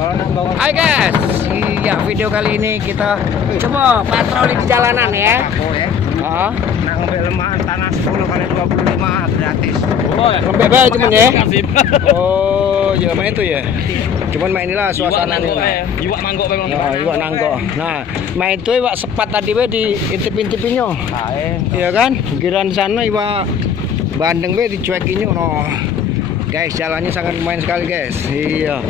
Hai guys, iya video kali ini kita coba patroli di jalanan ya. Oh, Nah, ngambil lemahan tanah 10 kali 25 gratis. oh ya, lembek banget cuman ya. Oh, ya main itu ya. Cuman main inilah suasananya. Iwak nanggok memang. Oh, iwak nanggo. Nah, main itu iwak sepat tadi we di intip-intipinyo. Iya kan? Giran sana iwak bandeng we dicuekinyo no. Guys, jalannya sangat lumayan sekali guys. Iya.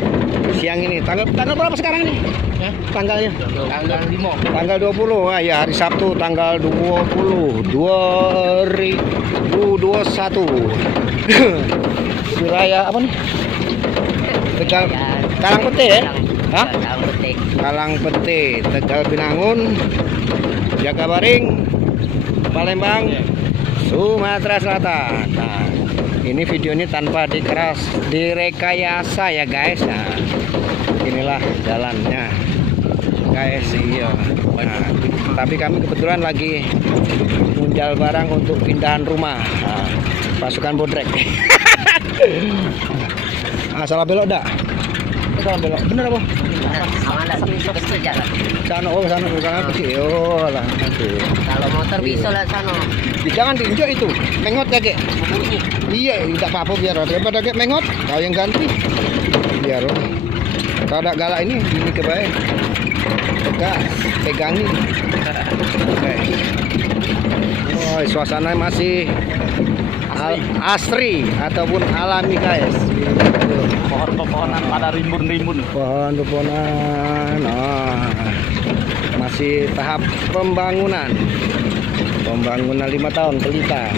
Siang ini tanggal berapa sekarang nih? Ya, tanggalnya? Tanggal 5. Tanggal 20. Ah ya, hari Sabtu tanggal 20 2021. Wilayah apa nih? Tegal Kalang Pete ya? Hah? Kalang Pete, Tegal Binangun, Jakabaring, Palembang, Sumatera Selatan. Nah, ini video ini tanpa direkayasa ya guys. Nah, inilah jalannya guys. Iya. Nah, tapi kami kebetulan lagi munjal barang untuk pindahan rumah. Nah, pasukan bodrek. Salah belok dak? Salah belok. Bener apa? Sana, oh sana bukan kecil. Oh lah. Kalau motor bisa lah sana. Jangan diinjak itu. Mengot ya kek. Iya, tidak apa-apa biar daripada kek mengot. Kau yang ganti. Biar. Kalau ada galak ini kebaik. Tegas, pegangi. Oke. Oh, suasana masih asri ataupun alami guys. Pohon-pohonan pada rimbun-rimbun. Pohon-pohonan. Masih tahap pembangunan. Pembangunan 5 tahun pelita.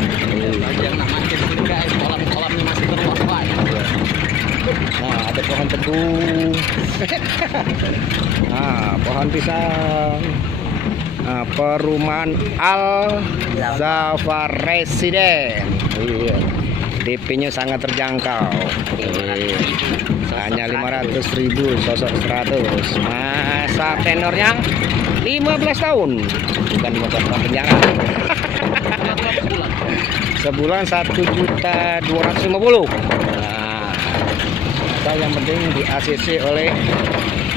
Yang nak mancing sini guys, kolam-kolamnya masih terluas lah. Nah, ada pohon tebu. Nah, pohon pisang. Nah, perumahan Al Zafar Residen. Iya. DP-nya sangat terjangkau. Hanya 500.000, sosok 100. Masa tenornya 15 tahun. Bukan 15 tahun penjara. Sebulan 1.250.000. Nah, yang penting di ACC oleh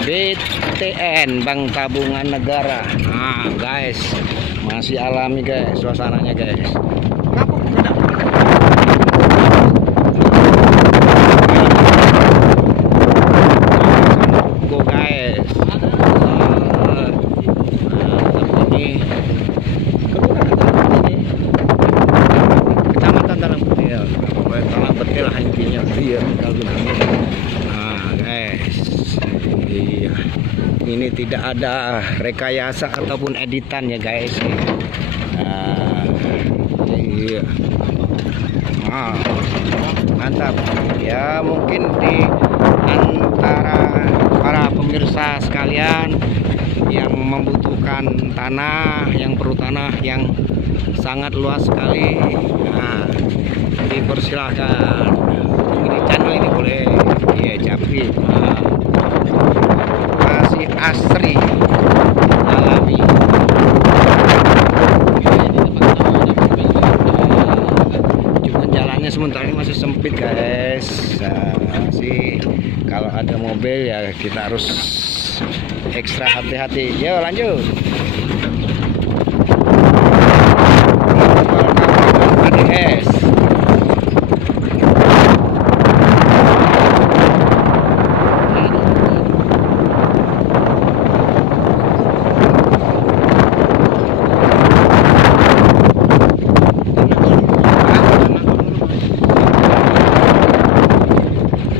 BTN, Bank Tabungan Negara. Nah guys, masih alami guys suasananya guys. Go guys. Ini Kecamatan Talang Betil. Talang Betil lah intinya. Iya, nah guys. Iya. Ini tidak ada rekayasa ataupun editan ya guys. Nah, iya. Mantap. Ya mungkin di antara para pemirsa sekalian yang membutuhkan tanah, yang perlu tanah yang sangat luas sekali, nah, dipersilahkan. Ini channel ini boleh ya capit. Masih asri alami. Cuman jalannya sementara ini masih sempit guys. Nah, masih kalau ada mobil ya kita harus ekstra hati-hati. Yo lanjut. ADS.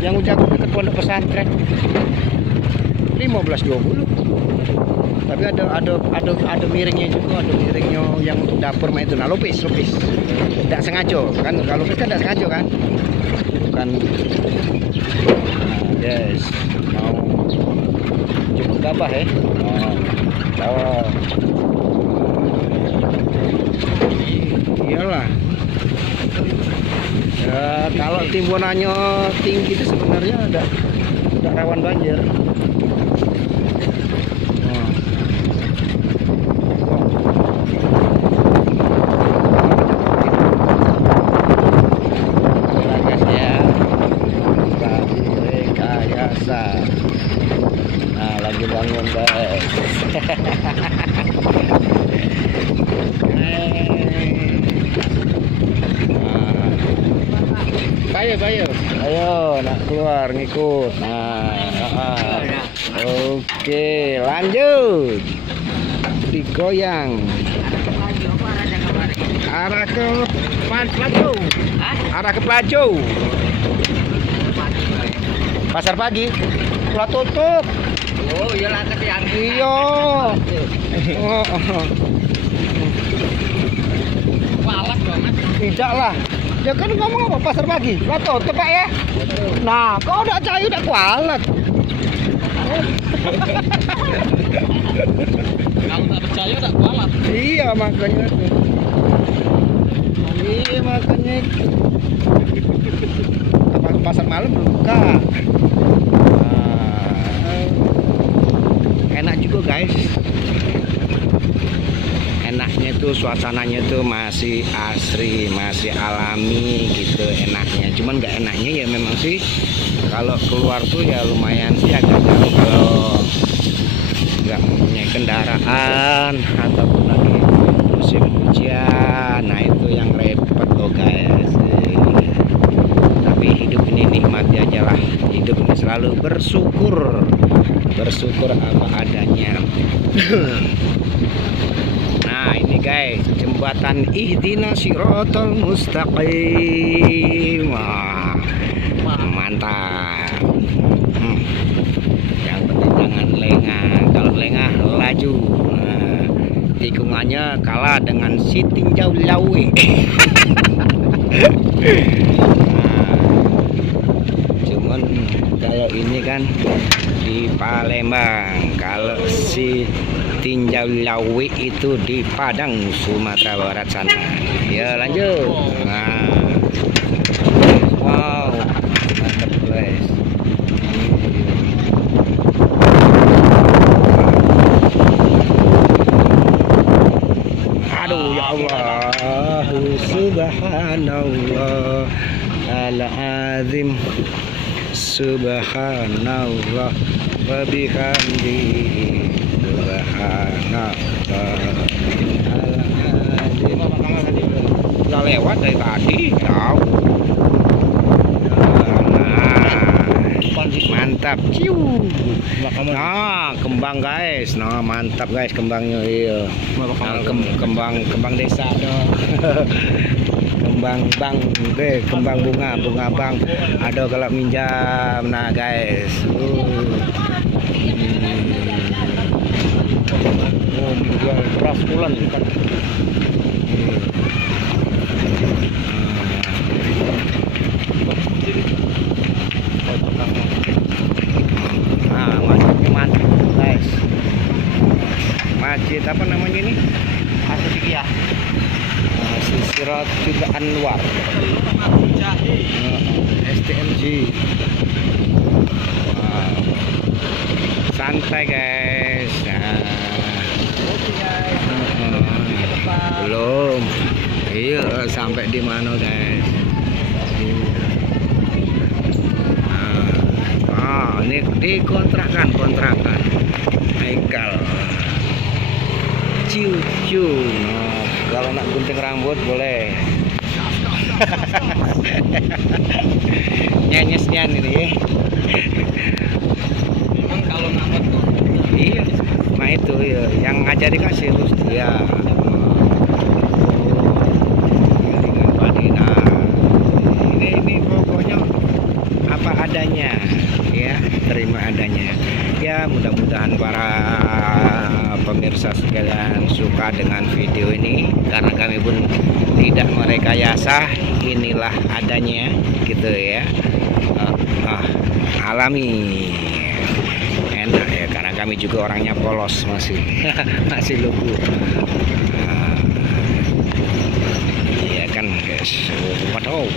Yang ucap dekat pondok pesantren 15-20. Tapi ada miringnya juga, ada miringnya yang untuk dapur mah itu. Nah, lupis tidak sengaja kan, kalau lupis kan tidak sengaja kan, bukan. Nah, yes, mau cukup gabah ya. Oh, iyalah ya, kalau timbunannya tinggi itu sebenarnya ada rawan banjir. Guys ya, rekayasa. Nah, lagi bangun guys. Bayo. Ayo, nak keluar ngikut. Oke, lanjut. Digoyang. Arah ke Pelajo. Arah ke Pelajo. Pasar pagi. Telah tutup. Oh, iyalah kesian. Iya. Walak dong, Mas. Tidak lah. Ya kan ngomong apa pasar pagi? Lah tutup Pak ya. Nah, kau udah cair udah kualat. Kalau tak percaya tak kualat. Iya makanya itu. Iya makanya itu. Apa pasar malam belum buka. Enak juga guys. Enaknya tuh suasananya tuh masih asri, masih alami gitu enaknya. Cuman nggak enaknya ya memang sih kalau keluar tuh ya lumayan sih agak jauh kalau nggak mempunyai kendaraan ataupun lagi musim hujan. Nah itu yang repot loh guys. Tapi hidup ini nikmati aja lah. Hidup ini selalu bersyukur apa adanya. Nah ini guys jembatan Ihdinas Shiratal Mustaqim. Wah, mantap. Yang penting jangan lengah. Kalau lengah laju. Nah, tikungannya kalah dengan si tinjau lawe. Cuman kalau ini kan di Palembang, kalau si tinjau lawe itu di Padang Sumatera Barat sana. Ya lanjut. Nah, wow, mantap guys. Aduh ya Allah, subhanallah al-azim, subhanallah wa bihamdihi, subhanallah al-azim. Udah lewat dari tadi tahu. Mantap, ciu. Nah, kembang guys. Nah, mantap guys kembangnya. Iya. Nah, kembang desa dong. Kembang bang, kembang bunga bang. Ada kalau minjam. Nah, guys. Beras bulan kan. Nah, masjidnya mantap guys. Masjid apa namanya ini? Asyikiah. Masjid Siratul Anwar. STMG. Wow. Santai guys. Belum. Iya, sampai di mana guys? Ini dikontrakan Haikal ciu. Nah, kalau nak gunting rambut boleh. Nyanyesnya ini. Memang kalau nambah tuh. Iya. Nah itu ya, yang ngajari kasih terus dia. Dengan Padina. Ini pokoknya apa adanya. Ya, terima adanya. Ya, mudah-mudahan para pemirsa sekalian suka dengan video ini karena kami pun tidak merekayasa, inilah adanya gitu ya. Alami. Enak ya karena kami juga orangnya polos masih lugu. Iya kan, guys. Waduh.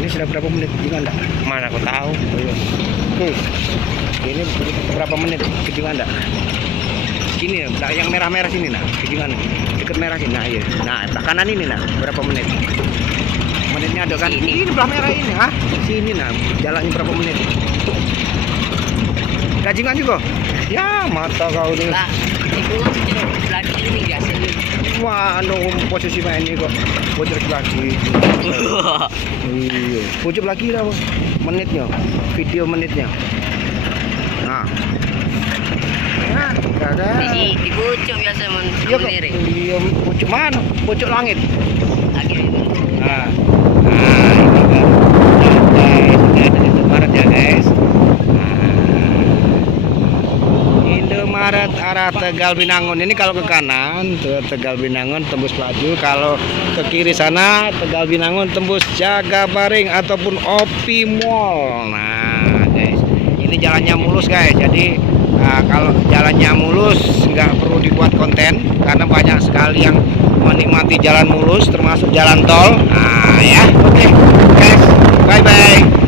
Ini sudah berapa menit juga enggak? Mana aku tahu. Ini berapa menit video Anda? Sini yang merah-merah sini nah, video Anda. Dekat merah sini. Nah, iya. Nah, kanan ini nah, berapa menit? Menitnya ada kan? Sini. Ini belah merah ini, ah. Sini nah. Jalannya berapa menit? Gajingan juga. Ya, mata kau nih. Lah, itu sebelah kiri biasa. Wah, anu posisi main ini kok. Bocor lagi. Iya, bocor lagi lah, Bos. Menitnya. Video menitnya. Nah. Nah, ada. Di pucuk biasa Iya kok. meniri. Iya, pucuk mana? Pucuk langit. Lagi itu. Nah, ini kan. Guys, ada Indomaret ya guys. Indomaret arah Tegal Binangun. Ini kalau ke kanan ke Tegal Binangun tembus Pelaju. Kalau ke kiri sana Tegal Binangun tembus Jagabaring ataupun Opi Mall. Nah guys, ini jalannya mulus guys. Jadi kalau jalannya mulus nggak perlu dibuat konten karena banyak sekali yang menikmati jalan mulus termasuk jalan tol. Nah ya, oke guys, bye bye.